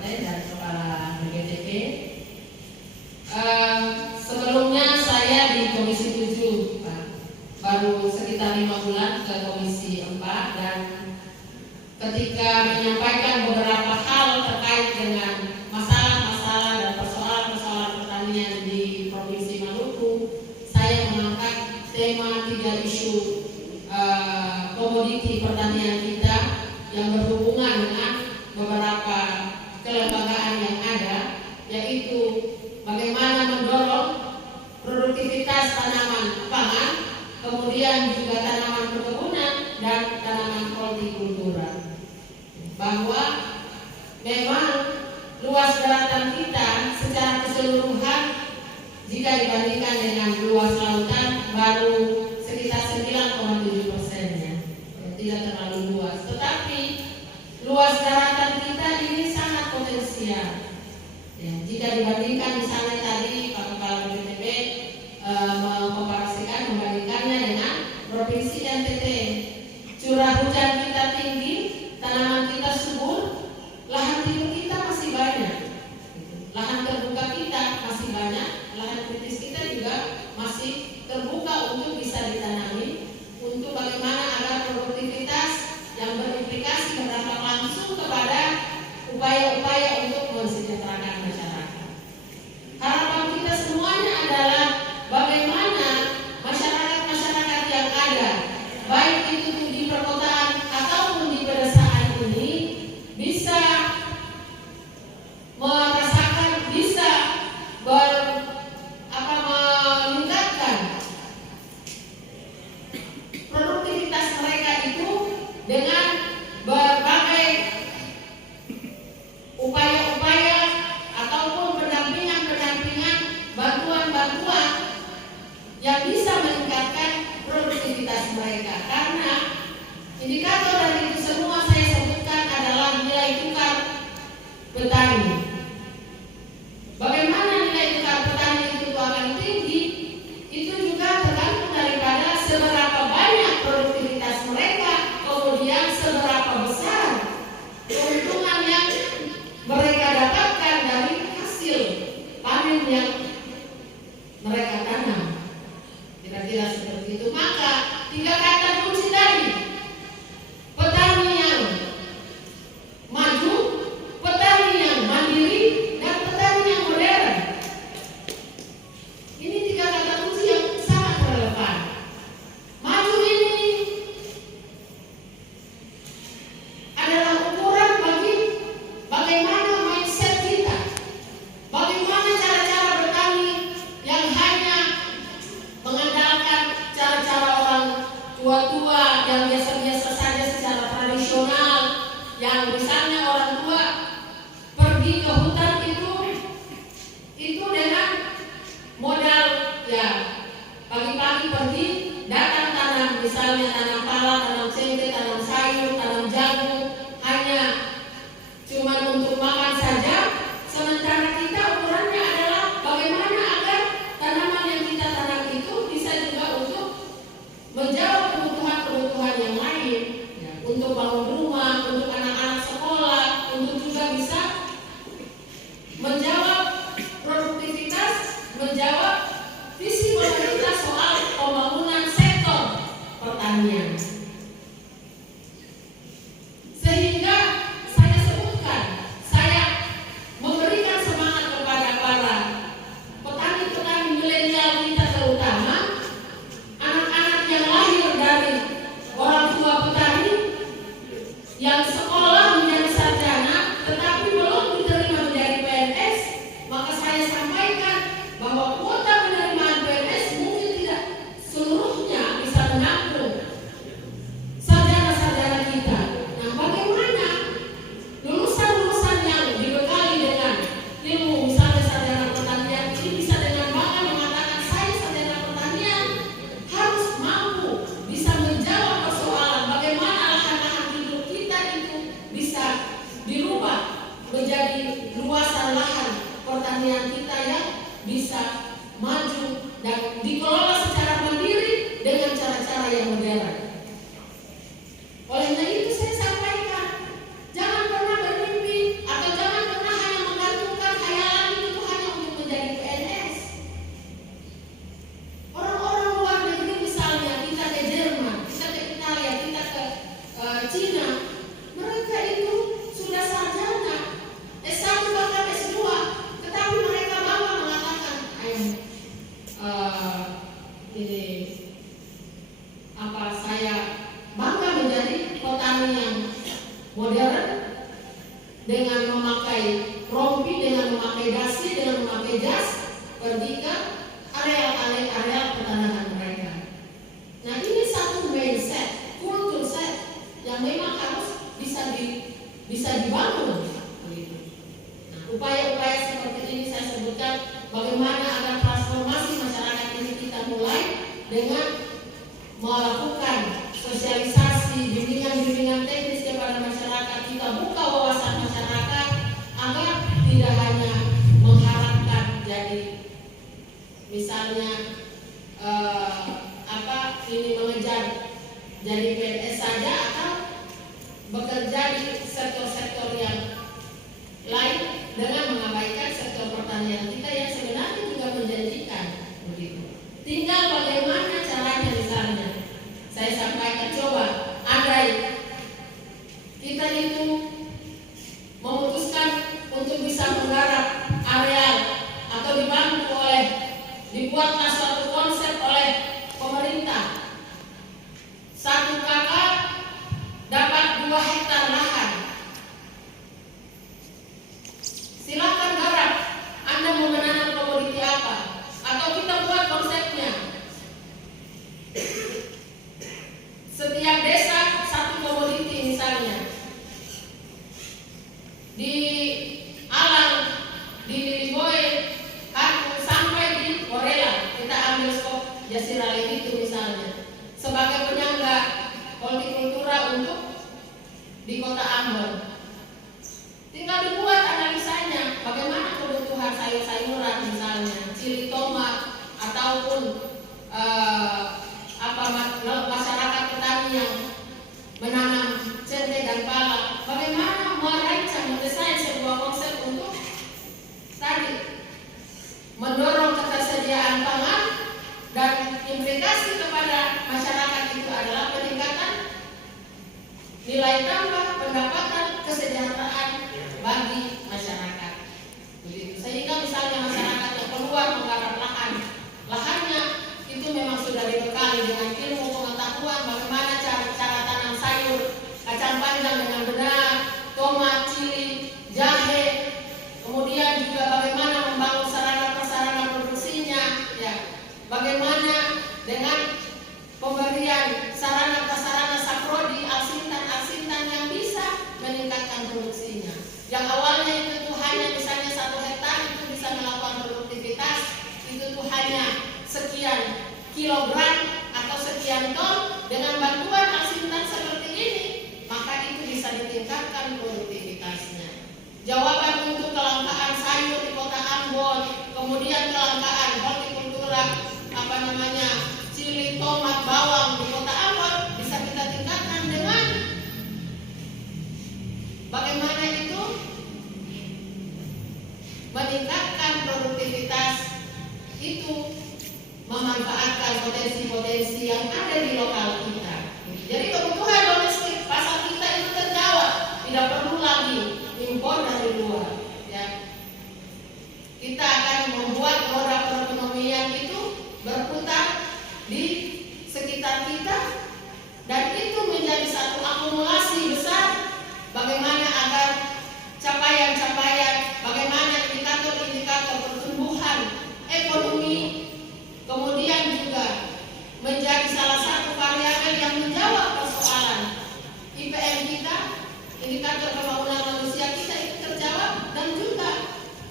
Kabupaten dan Kepala BPTP. Sebelumnya saya di Komisi 7, Pak. Baru sekitar 5 bulan ke Komisi 4, dan ketika menyampaikan beberapa hal terkait dengan masalah-masalah dan persoalan-persoalan pertanian di Provinsi Maluku, saya mengangkat tema 3 isu komoditi pertanian kita yang berhubungan dengan beberapa kelembagaan yang ada, yaitu bagaimana mendorong produktivitas tanaman pangan, kemudian juga tanaman perkebunan dan tanaman hortikultura. Bahwa memang luas daratan kita secara keseluruhan jika dibandingkan dengan luas lautan baru sekitar 9,7%-nya, tidak terlalu luas. Tetapi luas daratan kita ini sangat potensial. Ya, jika dibandingkan misalnya tadi Pak Kepala BPTP membandingkannya dengan Provinsi NTT, curah hujan kita tinggi, tanaman kita subur, lahan tidur kita masih banyak, lahan terbuka kita masih banyak, lahan kritis kita juga masih terbuka untuk bisa ditanami, untuk bagaimana agar produktivitas yang berimplikasi berdampak langsung kepada upaya-upaya untuk mensejahterakan masyarakat. Harapan kita semuanya adalah bagaimana masyarakat-masyarakat yang ada, baik itu di perkotaan ataupun di pedesaan ini, bisa merasakan, bisa meningkatkan produktivitas mereka itu dengan berbagai upaya-upaya ataupun pendampingan-pendampingan, bantuan-bantuan yang bisa meningkatkan produktivitas mereka. Karena indikator dari itu semua saya sebutkan adalah nilai tukar petani. Bagaimana nilai tukar petani itu akan tinggi, itu juga tergantung daripada seberapa banyak produktivitas mereka, kemudian seberapa besar keuntungan yang mereka dapatkan dari hasil panen yang mereka tanam. Kira-kira seperti itu. Maka 3 kata kunci tadi: petani yang maju, petani yang mandiri, dan petani yang modern. Ini 3 kata kunci yang sangat relevan. Maju ini adalah ukuran bagi bagaimana mindset kita, bagaimana cara-cara bertani yang hanya mengandalkan cara-cara orang tua-tua yang biasa-biasa saja secara tradisional, yang misalnya orang tua pergi ke hutan itu dengan modal ya pagi-pagi pergi datang tanam, misalnya tanam pala, tanam cengkeh, tanam sayur, tanam jagung, hanya cuma untuk makan saja. Sementara kita ukurannya adalah bagaimana agar tanaman yang kita tanam itu bisa juga untuk menjawab kebutuhan-kebutuhan yang lain, ya, untuk bangun rumah, untuk anak-anak sekolah, untuk juga bisa menjawab produktivitas, menjawab visi pemerintah soal pembangunan sektor pertanian. Sehingga saya sebutkan, saya memberikan semangat kepada para petani-petani milenial kita, terutama anak-anak yang lahir dari orang tua petani yang sekolah menjadi sarjana tetapi belum diterima menjadi PNS. Maka saya sampaikan bahwa kuota penerimaan PNS mungkin tidak seluruhnya bisa menampung sarjana-sarjana kita. Nah, bagaimana lulusan-lulusan yang dibekali dengan ilmu, misalnya sarjana pertanian ini, bisa dengan bangga mengatakan saya sarjana pertanian, harus mampu bisa menjawab persoalan bagaimana lahan-lahan hidup kita itu bisa dirubah menjadi luasan lahan pertanian kita yang bisa maju dan dikelola secara mandiri dengan cara-cara yang modern. Oleh itu saya sampaikan, jangan pernah bermimpi atau jangan pernah dengan memakai rompi, dengan memakai dasi, dengan memakai jas, pergi ke area pertanahan mereka. Nah, ini satu mindset, kultur set yang memang harus bisa dibangun. Nah, upaya-upaya seperti ini saya sebutkan bagaimana agar transformasi masyarakat ini kita mulai dengan melakukan sosialisasi, bimbingan teknis kepada masyarakat, kita buka wawasan masyarakat agar tidak hanya mengharapkan jadi misalnya ini mengejar jadi PNS saja atau bekerja di sektor-sektor yang lain dengan mengabaikan sektor pertanian kita yang sebenarnya juga menjanjikan begitu. Tinggal bagaimana caranya misalnya. Saya sampaikan, coba andai kita itu memutuskan untuk bisa menggarap areal atau dibantu dibuatlah suatu konsep oleh pemerintah. Satu kakak dapat 2 hektar lahan. Silakan garap. Anda mau menanam komoditi apa? Atau kita buat konsepnya. Setiap desa satu komoditi misalnya. Di Alang, di Liliboy, sampai di Orela, kita ambil skop Jasirale itu misalnya. Sebagai penyangga hortikultura untuk di Kota Ambon. Tinggal dibuat analisanya, bagaimana kebutuhan sayur-sayuran misalnya, cili tomat ataupun masyarakat petani yang menanam cente dan pala, bagaimana merancang mendesain sebuah konsep untuk tadi mendorong ketersediaan pangan dan implikasi kepada masyarakat itu adalah peningkatan nilai tambah, pendapatan, kesejahteraan bagi masyarakat. Begitu. Sehingga misalnya masyarakat yang keluar menggarap lahannya itu memang sudah dibekali dengan ilmu pengetahuan bagaimana cara tanam sayur, kacang panjang dengan benar, tomat, cili, jahe, kemudian juga bagaimana membangun sarana-prasarana produksinya, ya. Bagaimana dengan pemberian sarana-prasarana saprodi, alsintan yang bisa meningkatkan produksinya. Yang awalnya itu tuh hanya misalnya 1 hektar itu bisa melakukan produktivitas itu tuh hanya sekian kilogram atau sekian ton, dengan bantuan alsintan seperti ini maka itu bisa ditingkatkan produktivitasnya. Jawaban untuk kelangkaan sayur di Kota Ambon, kemudian kelangkaan hortikultura cili, tomat, bawang di Kota Ambon bisa kita tingkatkan dengan bagaimana itu meningkatkan produktivitas itu, memanfaatkan potensi-potensi yang ada di lokal kita. Jadi kebutuhan domestik pasar kita itu terjawab, tidak perlu lagi impor dari luar. Ya. Kita akan membuat roda perekonomian itu berputar di sekitar kita dan itu menjadi satu akumulasi besar. Bagaimana agar capaian-capaian, bagaimana indikator-indikator pertumbuhan ekonomi kemudian juga menjadi salah satu variabel yang menjawab persoalan IPM kita, indikator pembangunan manusia kita itu terjawab, dan juga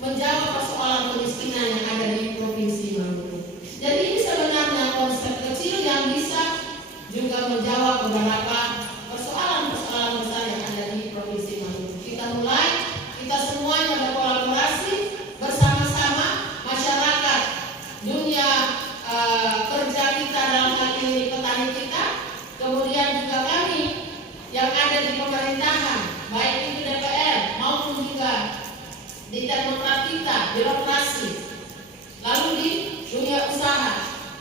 menjawab persoalan kemiskinan yang ada di Provinsi Maluku. Jadi ini sebenarnya konsep kecil yang bisa juga menjawab beberapa persoalan-persoalan besar yang ada di Provinsi Maluku. Kita semuanya berkolaborasi bersama-sama, masyarakat, dunia kerja kita dalam hal ini petani kita, kemudian juga kami yang ada di pemerintahan, baik itu DPR maupun juga di teknokrat kita, birokrasi, lalu di dunia usaha.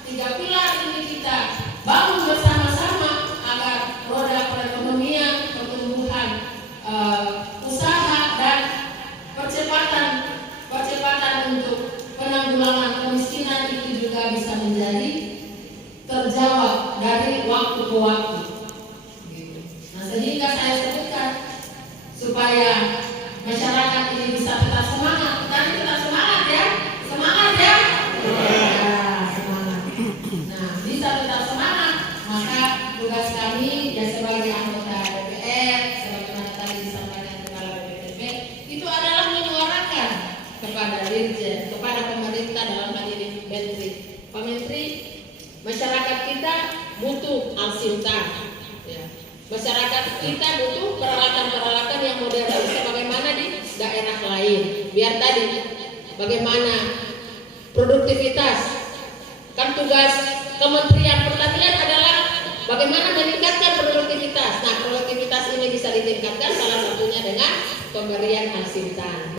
3 pilar ini kita bangun bersama-sama agar roda perekonomian, pertumbuhan usaha dan percepatan untuk penanggulangan kemiskinan itu juga bisa menjadi terjawab dari waktu ke waktu. Nah, sehingga saya sebutkan supaya kepada Dirjen, kepada pemerintah dalam hal ini Menteri. Pak Menteri, masyarakat kita butuh alsintan. Ya. Masyarakat kita butuh peralatan-peralatan yang modern sebagaimana di daerah lain. Biar tadi bagaimana produktivitas. Kan tugas Kementerian Pertanian adalah bagaimana meningkatkan produktivitas. Nah, produktivitas ini bisa ditingkatkan salah satunya dengan pemberian alsintan.